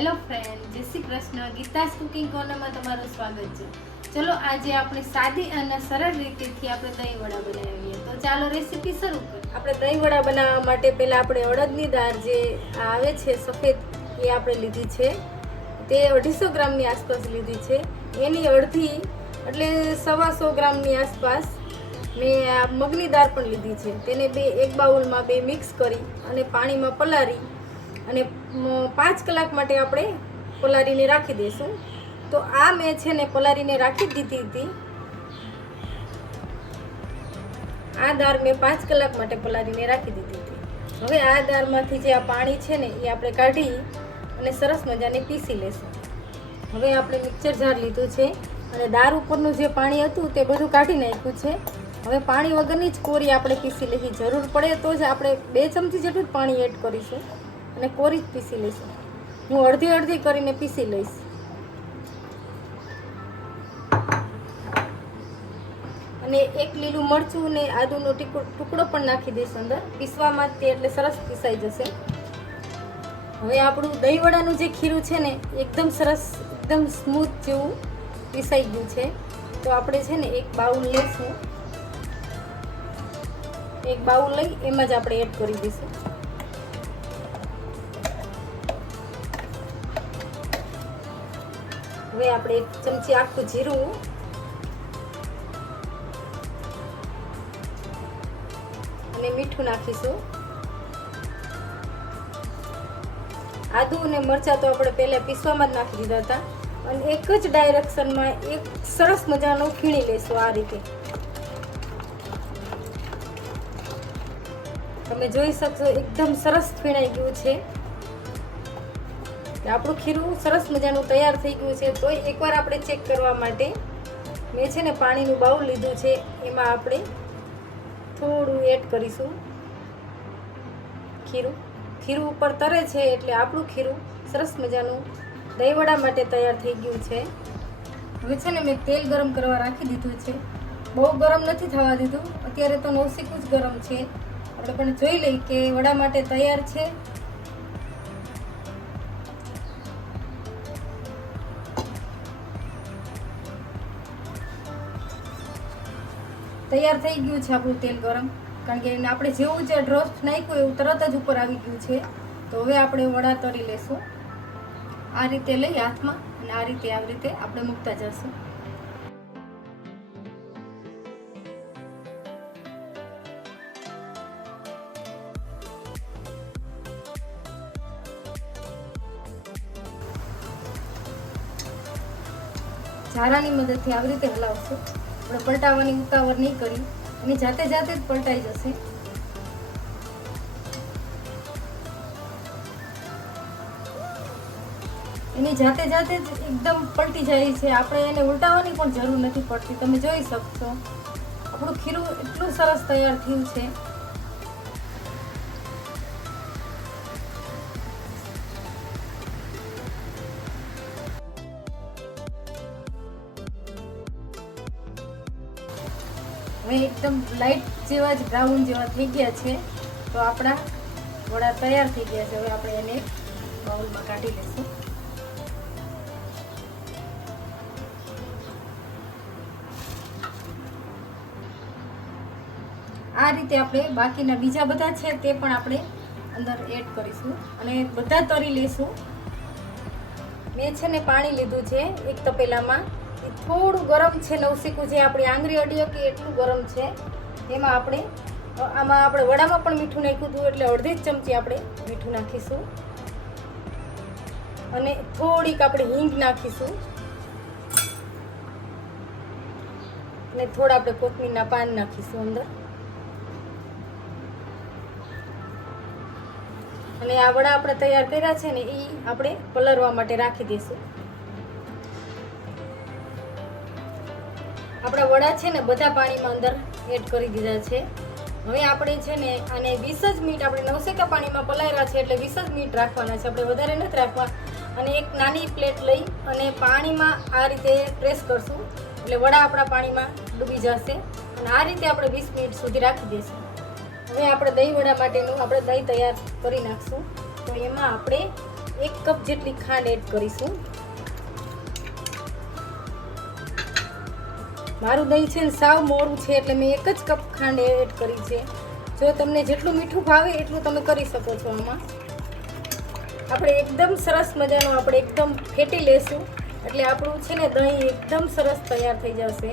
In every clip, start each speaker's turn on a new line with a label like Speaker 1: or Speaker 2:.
Speaker 1: Hello friend જય Shri Krishna. Geeta's cooking કોર્નરમાં તમારું સ્વાગત છે. ચલો આજે આપણે સાદી અને સરળ રીતેથી આપણે દહીં વડા બનાવીએ. તો ચાલો રેસીપી શરૂ કરીએ. આપણે દહીં વડા બનાવવા માટે પહેલાં આપણે અડદની દાળ જે આવે છે સફેદ, એ આપણે લીધી છે. તે અઢીસો ગ્રામની આસપાસ લીધી છે. એની અડધી, એટલે સવા સો ગ્રામની આસપાસ મેં મગની દાળ પણ લીધી છે. તેને બે, એક બાઉલમાં બે મિક્સ કરી અને પાણીમાં પલાળી અને પાંચ કલાક માટે આપણે પલાળીને રાખી દઈશું. તો આ મેં છે ને પલાળીને રાખી દીધી હતી. આ દાળ મેં પાંચ કલાક માટે પલાળીને રાખી દીધી હતી. હવે આ દાળમાંથી જે આ પાણી છે ને, એ આપણે કાઢી અને સરસ મજાને પીસી લેશું. હવે આપણે મિક્સર જાર લીધું છે અને દાળ ઉપરનું જે પાણી હતું તે બધું કાઢી નાખ્યું છે. હવે પાણી વગરની જ કોરી આપણે પીસી લેવી જરૂર પડે તો જ આપણે બે ચમચી જેટલું જ પાણી એડ કરીશું. અને કોરી જ પીસી લઈશું. હું અડધી અડધી કરીને પીસી લઈશ. અને એક લીલું મરચું ને આદુનો ટુકડો પણ નાખી દઈશ અંદર. પીસવામાં તે એટલે સરસ પીસાઈ જશે. હવે આપણું દહીંવડાનું જે ખીરું છે ને, એકદમ સરસ, એકદમ સ્મૂથ જેવું પીસાઈ ગયું છે. તો આપણે છે ને એક બાઉલ લઈશું. એક બાઉલ લઈ એમાં જ આપણે એડ કરી દઈશું. હવે આપણે એક ચમચી આખું જીરું અને મીઠું નાખીશું. આદુ અને મરચાં તો આપણે પહેલાં પીસવામાં જ નાખી દીધા હતા. અને એક જ ડાયરેક્શનમાં એક સરસ મજાનું ખીણી લઈશું આ રીતે. તમે જોઈ શકશો, એકદમ સરસ ફીણાઈ ગયું છે. આપણું ખીરું સરસ મજાનું તૈયાર થઈ ગયું છે. તોય એકવાર આપણે ચેક કરવા માટે મેં છે ને પાણીનું બાઉલ લીધું છે. એમાં આપણે થોડું એડ કરીશું. ખીરું. ખીરું ઉપર તરે છે એટલે આપણું ખીરું સરસ મજાનું દહીંવડા માટે તૈયાર થઈ ગયું છે. હવે છે ને મેં તેલ ગરમ કરવા રાખી દીધું છે. બહુ ગરમ નથી થવા દીધું. અત્યારે તો નવસીકું જ ગરમ છે. આપણે પણ જોઈ લઈએ કે વડા માટે તૈયાર છે. તૈયાર થઈ ગયું છે આપણું તેલ ગરમ. કારણ કે આપણે જેવું જે ડ્રોપ નાખ્યું એવું તરત જ ઉપર આવી ગયું છે. તો હવે આપણે વડા તરી લેશું. આ રીતે લઈ હાથમાં અને આ રીતે આવી રીતે આપણે મૂકતા જશું. ઝારાની મદદથી આવી રીતે હલાવશું. આપણે પલટાવવાની, ઉતાવળ નહીં કરી. એની જાતે જાતે જ પલટાઈ જશે. એની જાતે જાતે જ એકદમ પલટી જાય છે. આપણે એને ઉલટાવવાની પણ જરૂર નથી પડતી. તમે જોઈ શકશો. આપણું ખીરું એટલું સરસ તૈયાર થયું છે. હવે એકદમ લાઇટ જેવા જ બ્રાઉન જેવા થઈ ગયા છે. તો આપણા વડા તૈયાર થઈ ગયા છે. હવે આપણે એને બાઉલમાં કાઢી લઈશું. આ રીતે આપણે બાકીના બીજા બધા છે તે પણ આપણે અંદર એડ કરીશું અને બધા તરી લઈશું. મેં છે ને પાણી લીધું છે એક તપેલામાં. એ થોડું ગરમ છે નવસીકું જે આપણી આંગળી અડીએ કે એટલું ગરમ છે. એમાં આપણે આમાં આપણે વડામાં પણ મીઠું નાખ્યું હતું એટલે અડધી જ ચમચી આપણે મીઠું નાખીશું. અને થોડીક આપણે હિંગ નાખીશું. અને થોડા આપણે કોથમીરના પાન નાખીશું અંદર. અને આ વડા આપણે તૈયાર કર્યા છે ને એ આપણે પલરવા માટે રાખી દઈશું. આપણા વડા છે ને બધા પાણીમાં અંદર એડ કરી દીધા છે. હવે આપણે છે ને આને વીસ જ મિનિટ આપણે નવસેકા પાણીમાં પલાયેલા છે એટલે વીસ જ મિનિટ રાખવાના છે. આપણે વધારે નથી રાખવા. અને એક નાની પ્લેટ લઈ અને પાણીમાં આ રીતે પ્રેસ કરશું. એટલે વડા આપણા પાણીમાં ડૂબી જશે. અને આ રીતે આપણે વીસ મિનિટ સુધી રાખી દઈશું. હવે આપણે દહીં વડા માટેનું આપણે દહીં તૈયાર કરી નાખશું. તો એમાં આપણે એક કપ જેટલી ખાંડ એડ કરીશું. મારું દહીં છે ને સાવ મોડું છે એટલે મેં એક જ કપ ખાંડ એડ કરી છે. જો તમને જેટલું મીઠું ભાવે એટલું તમે કરી શકો છો આમાં. આપણે એકદમ સરસ મજાનું આપણે એકદમ ફેટી લેશું. એટલે આપણું છે ને દહીં એકદમ સરસ તૈયાર થઈ જશે.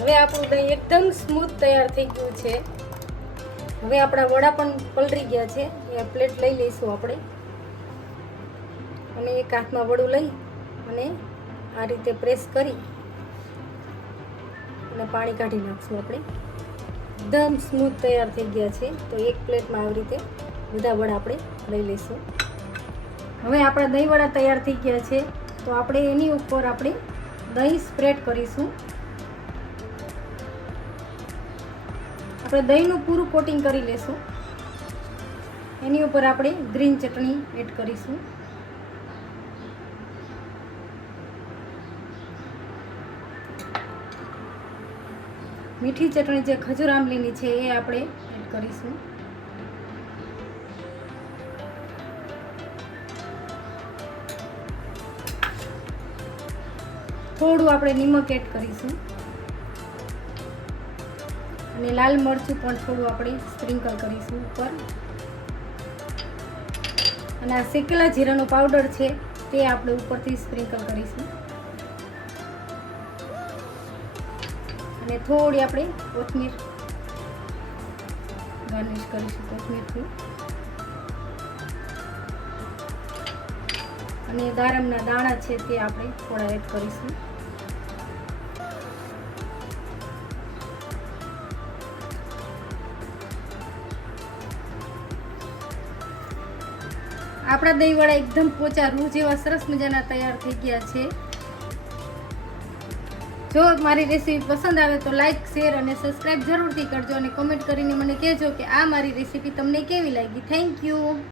Speaker 1: હવે આપણું દહીં એકદમ સ્મૂથ તૈયાર થઈ ગયું છે. હવે આપણા વડા પણ પલળી ગયા છે. એ પ્લેટ લઈ લઈશું આપણે. અને એક હાથમાં વડું લઈ અને આ રીતે પ્રેસ કરી અને પાણી કાઢી નાખશું આપણે. એકદમ સ્મૂથ તૈયાર થઈ ગયા છે. તો એક પ્લેટમાં આવી રીતે બધા વડા આપણે લઈ લઈશું. હવે આપણા દહીં વડા તૈયાર થઈ ગયા છે. તો આપણે એની ઉપર આપણે દહીં સ્પ્રેડ કરીશું. આપણે દહીંનું પૂરું કોટિંગ કરી લેશું એની ઉપર આપણે ગ્રીન ચટણી એડ કરીશું. મીઠી ચટણી જે ખજૂર આંબલીની છે એ આપણે એડ કરીશું. થોડું આપણે નિમક એડ કરીશું. અને લાલ મરચું પણ થોડું આપણે સ્પ્રિંકલ કરીશું ઉપર. અને આ શેકેલા જીરાનો પાવડર છે તે આપણે ઉપરથી સ્પ્રિંકલ કરીશું. અને થોડી આપણે કોથમીર ગાર્નિશ કરીશું કોથમીરથી. અને દારમના દાણા છે તે આપણે થોડા એડ કરીશું. આપણા દહીંવાળા એકદમ પોચા, રૂ જેવા સરસ મજાના તૈયાર થઈ ગયા છે. જો મારી રેસીપી પસંદ આવે તો લાઇક શેર અને સબસ્ક્રાઈબ જરૂરથી કરજો અને કોમેન્ટ કરીને મને કહેજો કે આ મારી રેસીપી તમને કેવી લાગી. Thank you